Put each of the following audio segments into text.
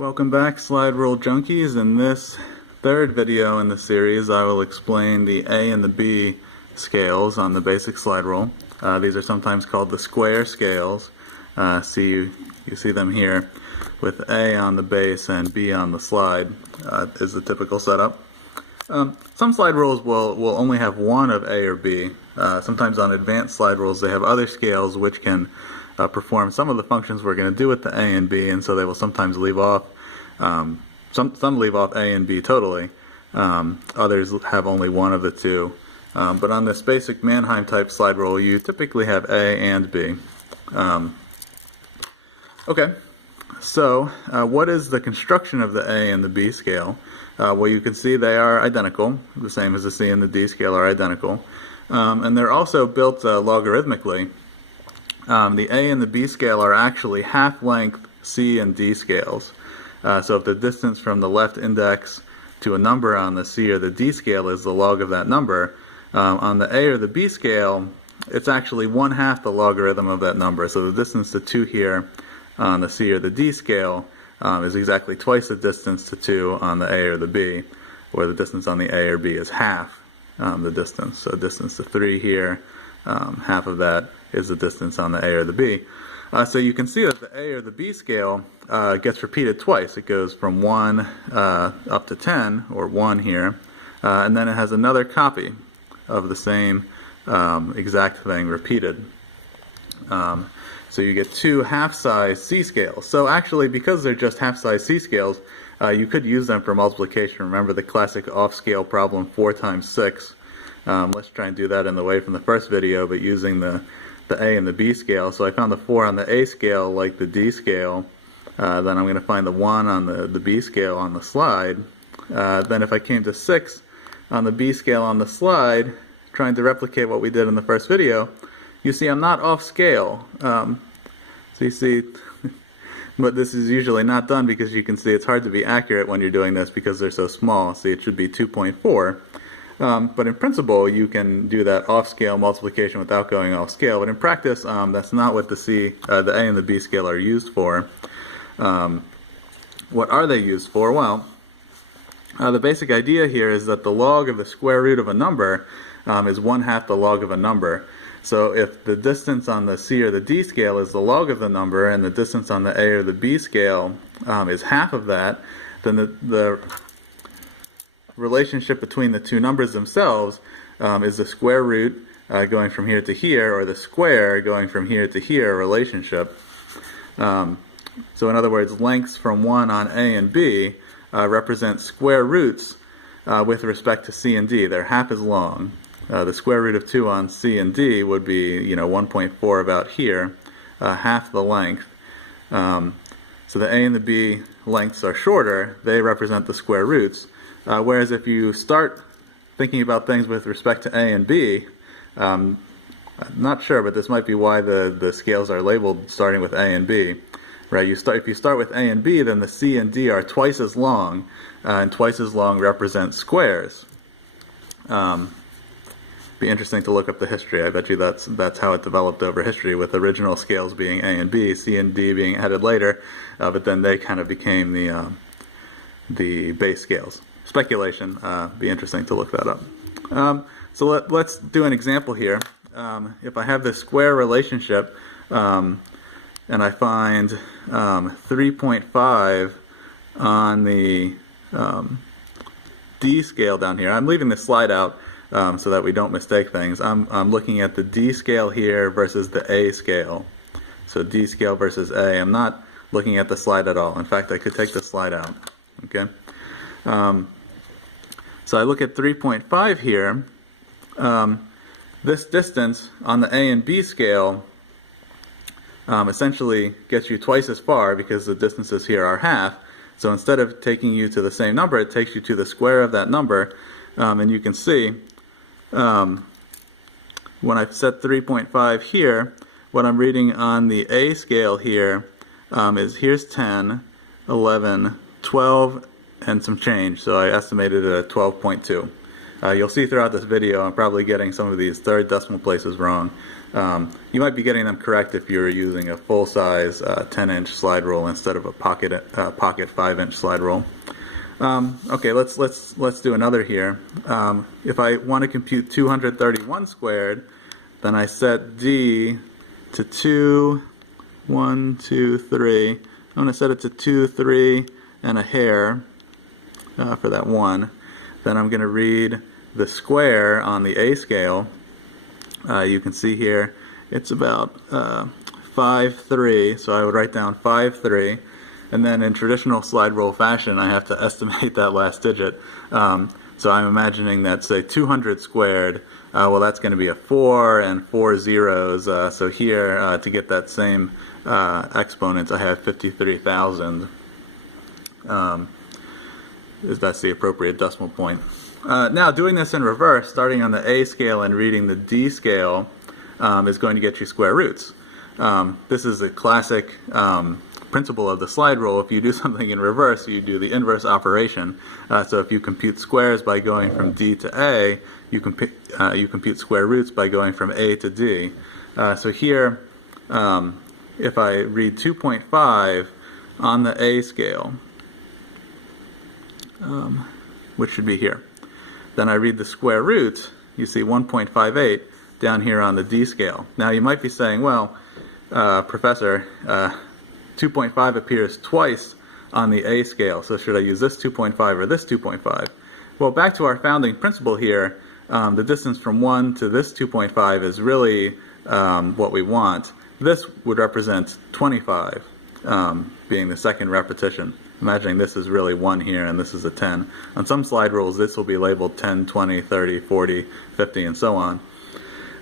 Welcome back, slide rule junkies. In this third video in the series, I will explain the A and the B scales on the basic slide rule. These are sometimes called the square scales. You see them here with A on the base and B on the slide is the typical setup. Some slide rules will only have one of A or B. Sometimes on advanced slide rules they have other scales which can perform some of the functions we're going to do with the A and B, and so they will sometimes leave off, some leave off A and B totally. Others have only one of the two. But on this basic Mannheim type slide rule, you typically have A and B. Okay, so what is the construction of the A and the B scale? Well, you can see they are identical, the same as the C and the D scale are identical. And they're also built logarithmically. The A and the B scale are actually half-length C and D scales. So if the distance from the left index to a number on the C or the D scale is the log of that number, on the A or the B scale, it's actually 1/2 the logarithm of that number. So the distance to 2 here on the C or the D scale is exactly twice the distance to 2 on the A or the B, where the distance on the A or B is half the distance. So distance to 3 here, half of that is the distance on the A or the B. So you can see that the A or the B scale gets repeated twice. It goes from 1 up to 10, or 1 here, and then it has another copy of the same exact thing repeated. So you get two half-size C scales. So actually, because they're just half-size C scales, you could use them for multiplication. Remember the classic off-scale problem 4 times 6. Let's try and do that in the way from the first video, but using the A and the B scale. So I found the 4 on the A scale like the D scale. Then I'm going to find the 1 on the B scale on the slide. Then if I came to 6 on the B scale on the slide, trying to replicate what we did in the first video, you see I'm not off scale. So you see, but this is usually not done because you can see it's hard to be accurate when you're doing this because they're so small. See, it should be 2.4. But in principle, you can do that off-scale multiplication without going off-scale. But in practice, that's not what the A and the B scale are used for. What are they used for? Well, the basic idea here is that the log of the square root of a number is 1/2 the log of a number. So if the distance on the C or the D scale is the log of the number, and the distance on the A or the B scale is half of that, then the relationship between the two numbers themselves is the square root going from here to here, or the square going from here to here relationship. So in other words, lengths from 1 on A and B represent square roots with respect to C and D. They're half as long. The square root of 2 on C and D would be 1.4 about here, half the length. So the A and the B lengths are shorter. They represent the square roots. Whereas if you start thinking about things with respect to A and B, I'm not sure, but this might be why the scales are labeled starting with A and B. Right? If you start with A and B, then the C and D are twice as long, and twice as long represent squares. Be interesting to look up the history. I bet you that's how it developed over history, with original scales being A and B, C and D being added later, but then they kind of became the base scales. Speculation. Be interesting to look that up. So let's do an example here. If I have this square relationship and I find 3.5 on the D scale down here. I'm leaving this slide out so that we don't mistake things. I'm looking at the D scale here versus the A scale. So D scale versus A. I'm not looking at the slide at all. In fact, I could take the slide out. Okay. So I look at 3.5 here. This distance on the A and B scale essentially gets you twice as far because the distances here are half. So instead of taking you to the same number, it takes you to the square of that number. And you can see when I've set 3.5 here, what I'm reading on the A scale here is here's 10, 11, 12, and some change. So I estimated it at 12.2. You'll see throughout this video I'm probably getting some of these third decimal places wrong. You might be getting them correct if you're using a full-size 10-inch slide rule instead of a pocket 5-inch slide rule. Okay, let's do another here. If I want to compute 231 squared, then I set D to 2, 1, 2, 3. I'm going to set it to 2, 3 and a hair for that 1. Then I'm going to read the square on the A scale. You can see here it's about 5, 3, so I would write down 5, 3. And then in traditional slide rule fashion, I have to estimate that last digit. So I'm imagining that, say, 200 squared, well, that's going to be a 4 and 4 zeros. So here, to get that same exponent, I have 53,000. That's the appropriate decimal point. Now, doing this in reverse, starting on the A scale and reading the D scale, is going to get you square roots. This is a classic principle of the slide rule. If you do something in reverse, you do the inverse operation. So if you compute squares by going from D to A, you compute square roots by going from A to D. So here, if I read 2.5 on the A scale, which should be here, then I read the square root, you see 1.58 down here on the D scale. Now you might be saying, well, Professor, 2.5 appears twice on the A scale, so should I use this 2.5 or this 2.5? Well, back to our founding principle here, the distance from 1 to this 2.5 is really what we want. This would represent 25, being the second repetition. Imagining this is really 1 here and this is a 10. On some slide rules, this will be labeled 10, 20, 30, 40, 50, and so on.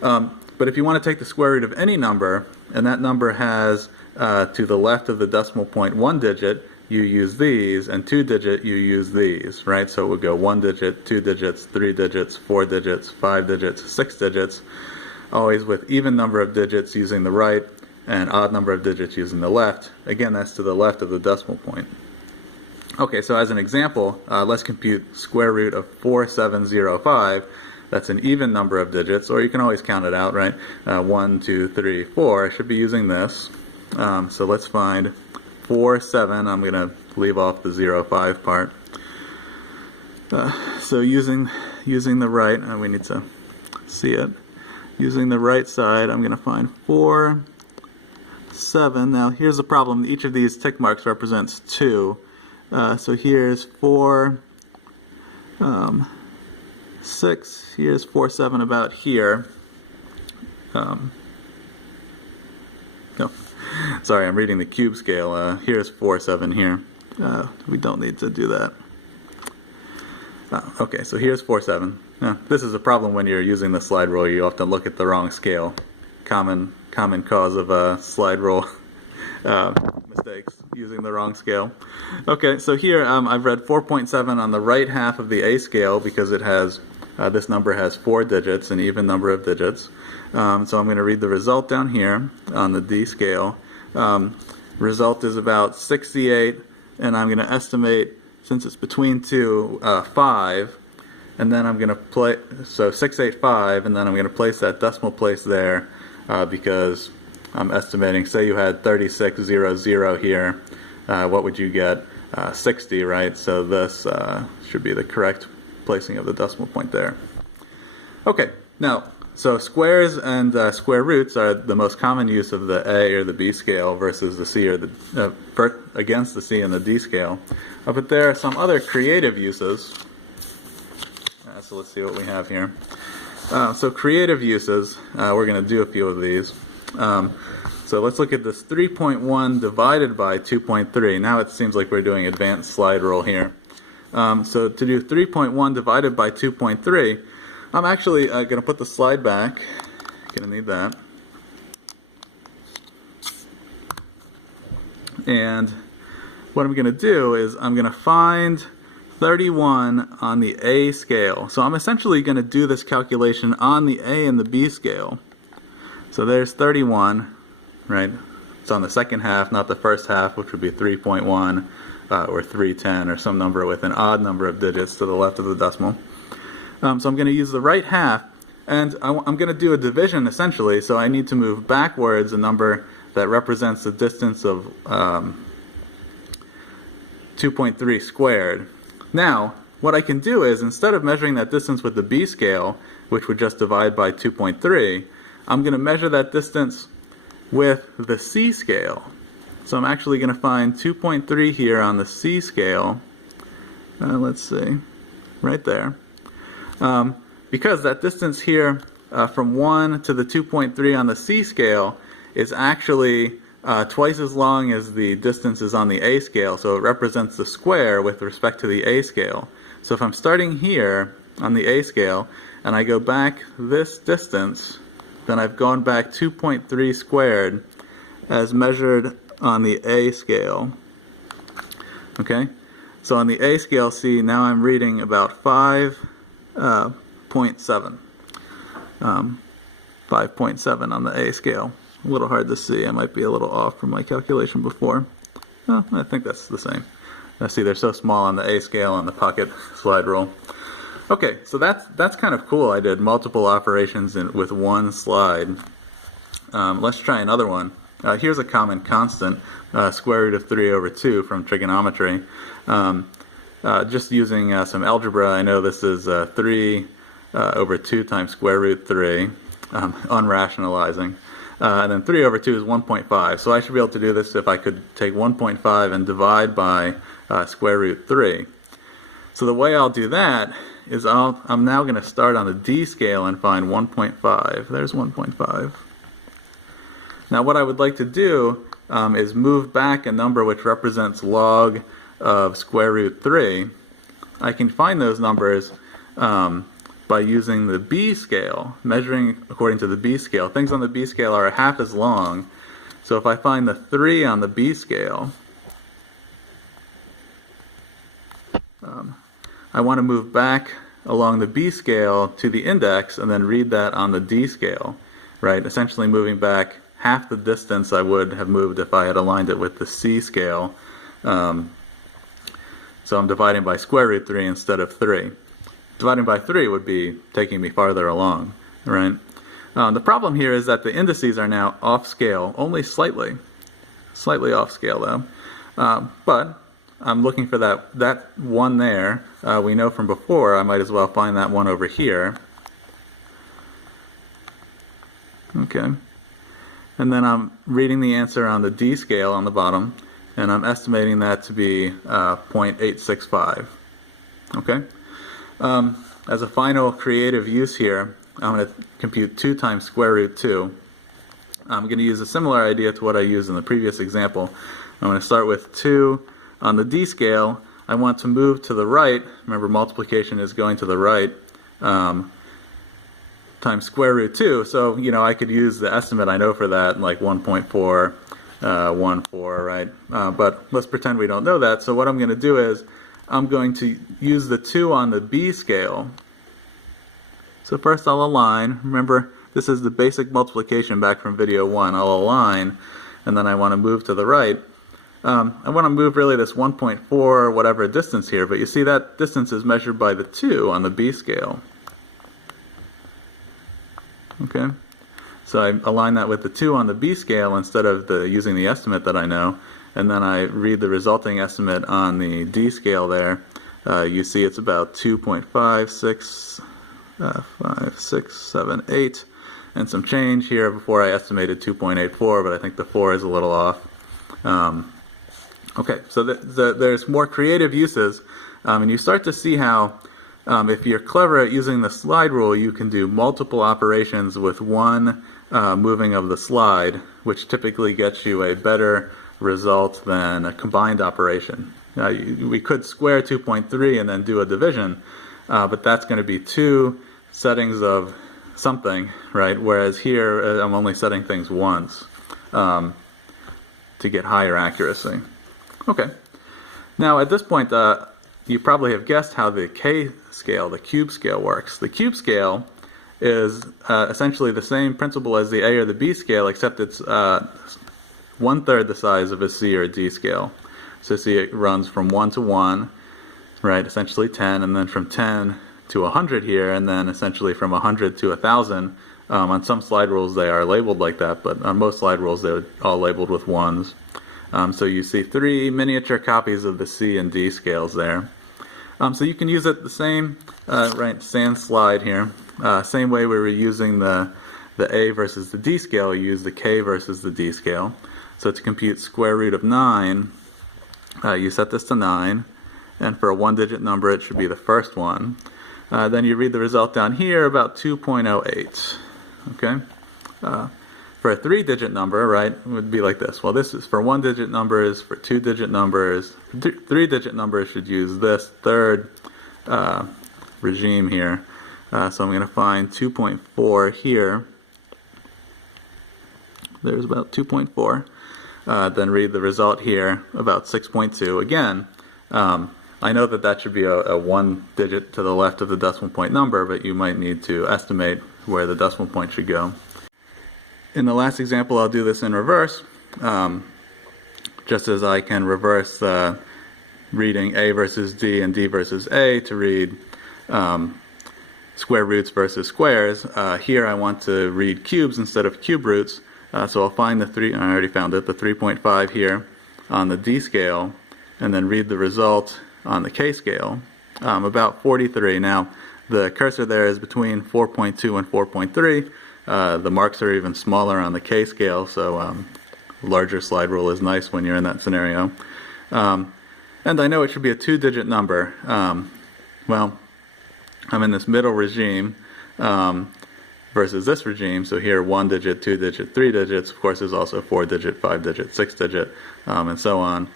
But if you want to take the square root of any number, and that number has to the left of the decimal point 1 digit, you use these, and 2 digit, you use these, right? So it would go 1 digit, 2 digits, 3 digits, 4 digits, 5 digits, 6 digits, always with even number of digits using the right, and odd number of digits using the left. Again, that's to the left of the decimal point. Okay, so as an example, let's compute square root of 4705. That's an even number of digits, or you can always count it out, right? 1, 2, 3, 4. I should be using this. So let's find 4, 7. I'm going to leave off the 0, 5 part. So using the right, we need to see it. Using the right side, I'm going to find 4, 7. Now here's the problem. Each of these tick marks represents 2. So here's 4, 6. Here's 4, 7 about here. No, sorry, I'm reading the cube scale. Here's 4, 7 here. We don't need to do that. Okay, so here's 4, 7. This is a problem when you're using the slide rule. You often look at the wrong scale. Common cause of slide rule mistakes, using the wrong scale. Okay, so here I've read 4.7 on the right half of the A scale because it has this number has 4 digits, an even number of digits. So I'm going to read the result down here on the D scale. Result is about 68, and I'm going to estimate, since it's between 2, 5, and then I'm going to so 685, and then I'm going to place that decimal place there because I'm estimating, say you had 3600 here, what would you get? 60, right? So this should be the correct placing of the decimal point there. Okay, now, so squares and square roots are the most common use of the A or the B scale versus the C or the against the C and the D scale. But there are some other creative uses. So let's see what we have here. So creative uses, we're going to do a few of these. So let's look at this 3.1 divided by 2.3. Now it seems like we're doing advanced slide rule here. So to do 3.1 divided by 2.3, I'm actually going to put the slide back. Going to need that. And what I'm going to do is I'm going to find 31 on the A scale. So I'm essentially going to do this calculation on the A and the B scale. So there's 31, right? It's on the second half, not the first half, which would be 3.1 or 310 or some number with an odd number of digits to the left of the decimal. So I'm going to use the right half, and I'm going to do a division essentially, so I need to move backwards a number that represents the distance of 2.3 squared. Now, what I can do is, instead of measuring that distance with the B scale, which would just divide by 2.3, I'm going to measure that distance with the C scale. So I'm actually going to find 2.3 here on the C scale. Let's see, right there. Because that distance here from 1 to the 2.3 on the C scale is actually twice as long as the distance is on the A scale, so it represents the square with respect to the A scale. So if I'm starting here on the A scale and I go back this distance, then I've gone back 2.3 squared as measured on the A scale. Okay? So on the A scale, see, now I'm reading about 5.7. 5.7 on the A scale. A little hard to see. I might be a little off from my calculation before. Well, I think that's the same. See, they're so small on the A scale on the pocket slide rule. Okay, so that's kind of cool. I did multiple operations with one slide. Let's try another one. Here's a common constant, square root of 3 over 2 from trigonometry. Just using some algebra, I know this is 3 over 2 times square root 3, unrationalizing. And then 3 over 2 is 1.5. So I should be able to do this if I could take 1.5 and divide by square root 3. So the way I'll do that is I'm now going to start on the D scale and find 1.5. There's 1.5. Now what I would like to do is move back a number which represents log of square root 3. I can find those numbers by using the B scale, measuring according to the B scale. Things on the B scale are half as long. So if I find the 3 on the B scale, I want to move back along the B scale to the index and then read that on the D scale, right? Essentially moving back half the distance I would have moved if I had aligned it with the C scale. So I'm dividing by square root 3 instead of 3. Dividing by 3 would be taking me farther along, right? The problem here is that the indices are now off scale, only slightly off scale though. But I'm looking for that one there. We know from before I might as well find that one over here. Okay. And then I'm reading the answer on the D scale on the bottom, and I'm estimating that to be 0.865. Okay? As a final creative use here, I'm going to compute 2 times square root 2. I'm going to use a similar idea to what I used in the previous example. I'm going to start with 2 on the D scale. I want to move to the right. Remember, multiplication is going to the right. Times square root 2. So, you know, I could use the estimate I know for that, like 1.414, right? But let's pretend we don't know that. So what I'm going to do is I'm going to use the 2 on the B scale. So first I'll align. Remember, this is the basic multiplication back from video 1. I'll align, and then I want to move to the right. I want to move really this 1.4 whatever distance here, but you see that distance is measured by the 2 on the B scale. Okay, so I align that with the 2 on the B scale instead of using the estimate that I know, and then I read the resulting estimate on the D scale there. You see it's about 2.5678 and some change here. Before I estimated 2.84, but I think the 4 is a little off. Okay, so there's more creative uses, and you start to see how if you're clever at using the slide rule, you can do multiple operations with one moving of the slide, which typically gets you a better result than a combined operation. We could square 2.3 and then do a division, but that's going to be 2 settings of something, right? Whereas here, I'm only setting things once to get higher accuracy. Okay. Now, at this point, you probably have guessed how the K scale, the cube scale, works. The cube scale is essentially the same principle as the A or the B scale, except it's 1/3 the size of a C or a D scale. So see, it runs from 1 to 1, right, essentially 10, and then from 10 to 100 here, and then essentially from 100 to 1,000. On some slide rules they are labeled like that, but on most slide rules they're all labeled with 1s. So you see 3 miniature copies of the C and D scales there. So you can use it the same, sans slide here. Same way we were using the A versus the D scale, you use the K versus the D scale. So to compute square root of 9, you set this to 9, and for a 1-digit number it should be the first one. Then you read the result down here, about 2.08. Okay? For a 3-digit number, right, it would be like this. Well, this is for 1-digit numbers, for 2-digit numbers. 3-digit numbers should use this third regime here. So I'm going to find 2.4 here. There's about 2.4. Then read the result here, about 6.2. Again, I know that should be a 1 digit to the left of the decimal point number, but you might need to estimate where the decimal point should go. In the last example, I'll do this in reverse, just as I can reverse reading A versus D and D versus A to read square roots versus squares. Here I want to read cubes instead of cube roots, so I'll find I already found it, the 3.5 here on the D scale, and then read the result on the K scale, about 43. Now, the cursor there is between 4.2 and 4.3. The marks are even smaller on the K scale, so larger slide rule is nice when you're in that scenario. And I know it should be a 2-digit number. Well, I'm in this middle regime versus this regime, so here 1-digit, 2-digit, 3 digits, of course, is also 4-digit, 5-digit, 6-digit, and so on.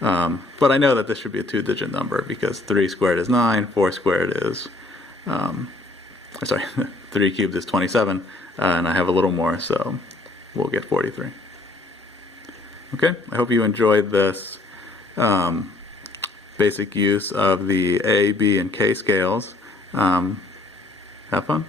But I know that this should be a 2-digit number because 3 squared is 9, 4 squared is 3 cubed is 27, and I have a little more, so we'll get 43. Okay, I hope you enjoyed this basic use of the A, B, and K scales. Have fun.